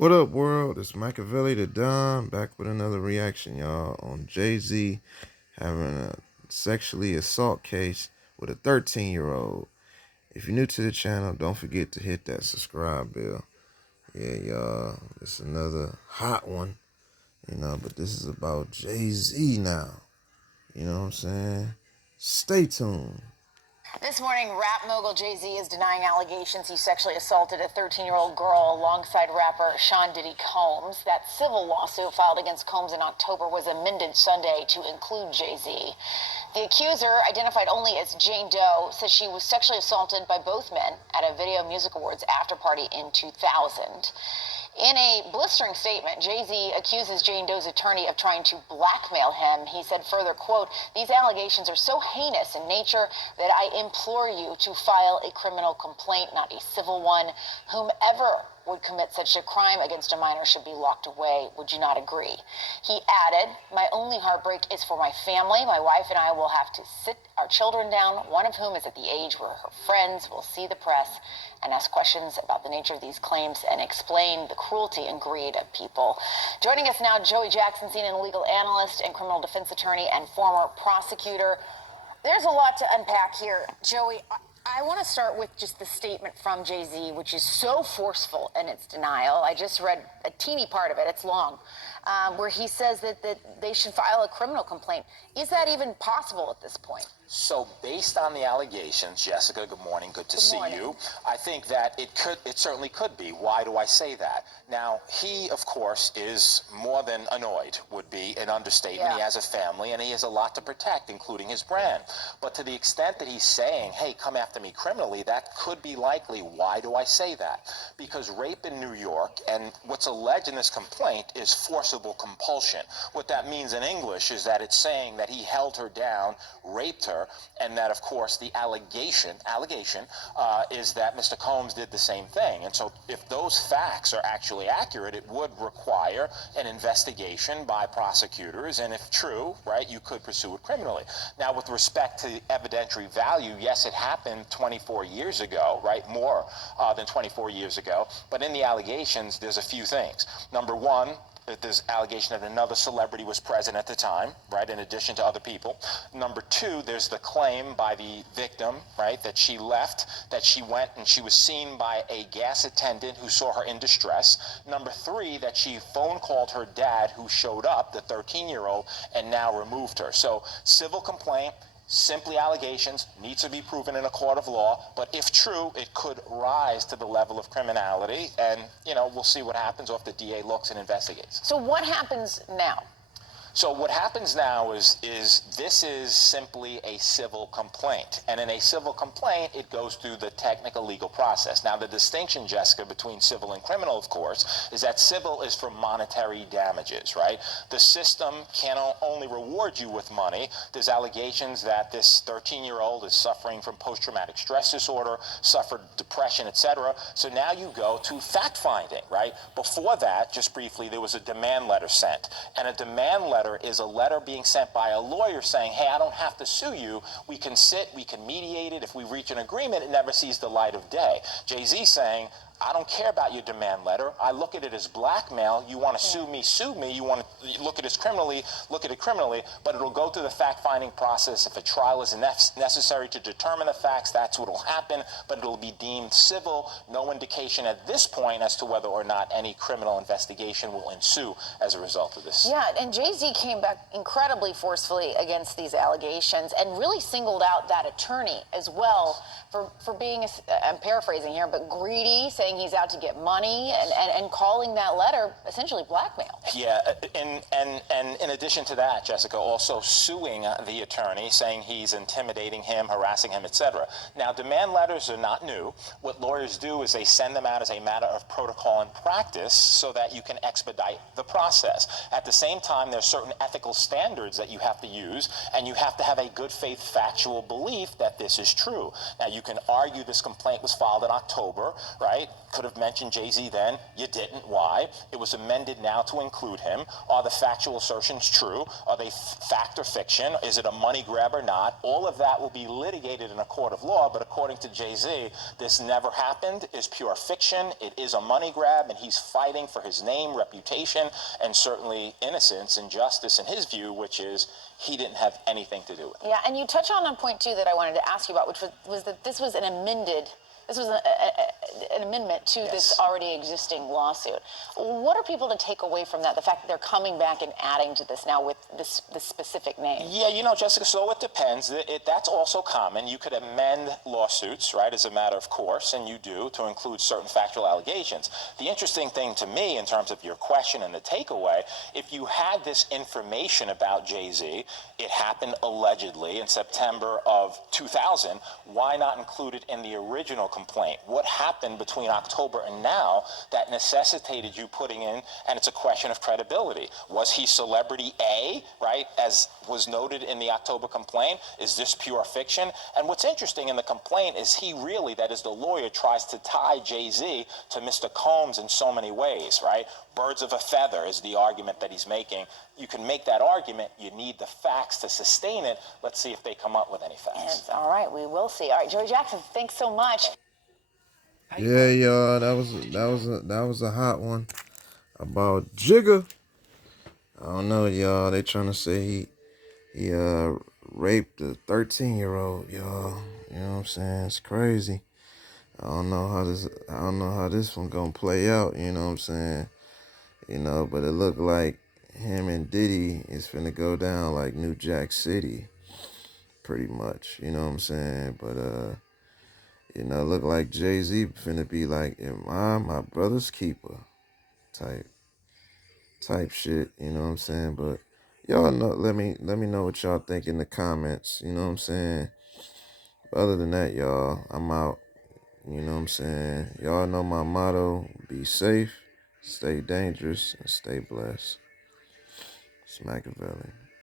What up, world? It's Machiavelli the Don back with another reaction, y'all, on Jay-Z having a sexually assault case with a 13-year-old. If you're new to the channel, don't forget to hit that subscribe bell. Yeah, y'all, it's another hot one, but this is about Jay-Z now. You know what I'm saying? Stay tuned. This morning, rap mogul Jay-Z is denying allegations he sexually assaulted a 13-year-old girl alongside rapper Sean Diddy Combs. That civil lawsuit filed against Combs in October was amended Sunday to include Jay-Z. The accuser, identified only as Jane Doe, says she was sexually assaulted by both men at a Video Music Awards after party in 2000. In a blistering statement, Jay-Z accuses Jane Doe's attorney of trying to blackmail him. He said further, quote, "These allegations are so heinous in nature that I implore you to file a criminal complaint, not a civil one. Whomever would commit such a crime against a minor should be locked away. Would you not agree?" He added, "My only heartbreak is for my family. My wife and I will have to sit our children down, one of whom is at the age where her friends will see the press and ask questions about the nature of these claims and explain the cruelty and greed of people." Joining us now, Joey Jackson, CNN legal analyst and criminal defense attorney and former prosecutor. There's a lot to unpack here. Joey, I want to start with just the statement from Jay-Z, which is so forceful in its denial. I just read a teeny part of it. It's long, where he says that they should file a criminal complaint. Is that even possible at this point? So based on the allegations, Jessica, good morning, good to see you. I think that it certainly could be. Why do I say that? Now, he, of course, is more than annoyed, would be an understatement. Yeah. He has a family and he has a lot to protect, including his brand. But to the extent that he's saying, hey, come after me criminally, that could be likely. Why do I say that? Because rape in New York, and what's alleged in this complaint, is forcible compulsion. What that means in English is that it's saying that he held her down, raped her, and that, of course, the allegation is that Mr. Combs did the same thing. And so if those facts are actually accurate, it would require an investigation by prosecutors, and if true, right, you could pursue it criminally. Now, with respect to evidentiary value, yes, it happened 24 years ago, right, more than 24 years ago, but in the allegations, there's a few things. Number one, there's allegation that another celebrity was present at the time, right, in addition to other people. Number two, there's the claim by the victim, right, that she left, that she went and she was seen by a gas attendant who saw her in distress. Number three, that she phone called her dad, who showed up, the 13-year-old, and now removed her. So civil complaint, simply allegations, needs to be proven in a court of law, but if true, it could rise to the level of criminality, and, we'll see what happens if the DA looks and investigates. So what happens now? So what happens now is this is simply a civil complaint. And in a civil complaint, it goes through the technical legal process. Now, the distinction, Jessica, between civil and criminal, of course, is that civil is for monetary damages, right? The system can only reward you with money. There's allegations that this 13-year-old is suffering from post-traumatic stress disorder, suffered depression, etc. So now you go to fact-finding, right? Before that, just briefly, there was a demand letter sent. And a demand letter is a letter being sent by a lawyer saying, hey, I don't have to sue you. We can sit, we can mediate it. If we reach an agreement, it never sees the light of day. Jay-Z saying, I don't care about your demand letter. I look at it as blackmail. You want to sue me, sue me. You want to look at it criminally, look at it criminally, but it'll go through the fact-finding process. If a trial is necessary to determine the facts, that's what will happen, but it'll be deemed civil. No indication at this point as to whether or not any criminal investigation will ensue as a result of this. Yeah, and Jay-Z came back incredibly forcefully against these allegations and really singled out that attorney as well for being, I'm paraphrasing here, but greedy, saying he's out to get money, and calling that letter essentially blackmail. Yeah, and in addition to that, Jessica, also suing the attorney, saying he's intimidating him, harassing him, etc. Now, demand letters are not new. What lawyers do is they send them out as a matter of protocol and practice so that you can expedite the process. At the same time, there's certain ethical standards that you have to use, and you have to have a good faith factual belief that this is true. Now, you can argue this complaint was filed in October, right? Could have mentioned Jay-Z then. You didn't. Why? It was amended now to include him. Are the factual assertions true? Are they fact or fiction? Is it a money grab or not? All of that will be litigated in a court of law, but according to Jay-Z, this never happened, is pure fiction. It is a money grab, and he's fighting for his name, reputation, and certainly innocence and justice in his view, which is he didn't have anything to do with it. Yeah, and you touch on a point, too, that I wanted to ask you about, which was that this was an amendment to this already existing lawsuit. What are people to take away from that? The fact that they're coming back and adding to this now with this specific name. Yeah, Jessica, so it depends. That's also common. You could amend lawsuits, right, as a matter of course, and you do, to include certain factual allegations. The interesting thing to me, in terms of your question and the takeaway, if you had this information about Jay-Z, it happened allegedly in September of 2000, why not include it in the original complaint? What happened between October and now that necessitated you putting in, and it's a question of credibility. Was he celebrity A, right, as was noted in the October complaint? Is this pure fiction? And what's interesting in the complaint is he really, that is the lawyer, tries to tie Jay-Z to Mr. Combs in so many ways, right? Birds of a feather is the argument that he's making. You can make that argument. You need the facts to sustain it. Let's see if they come up with any facts. All right, we will see. All right, Joey Jackson, thanks so much. Yeah, y'all, that was a hot one about Jigga. I don't know, y'all. They trying to say he raped a 13-year-old, y'all. You know what I'm saying? It's crazy. I don't know how this one gonna play out, you know what I'm saying? But it looked like him and Diddy is finna go down like New Jack City, pretty much, you know what I'm saying? But look like Jay-Z finna be like, am I my brother's keeper type shit, you know what I'm saying? But y'all know, let me know what y'all think in the comments, you know what I'm saying? But other than that, y'all, I'm out. You know what I'm saying? Y'all know my motto: be safe, stay dangerous, and stay blessed. It's Machiavelli.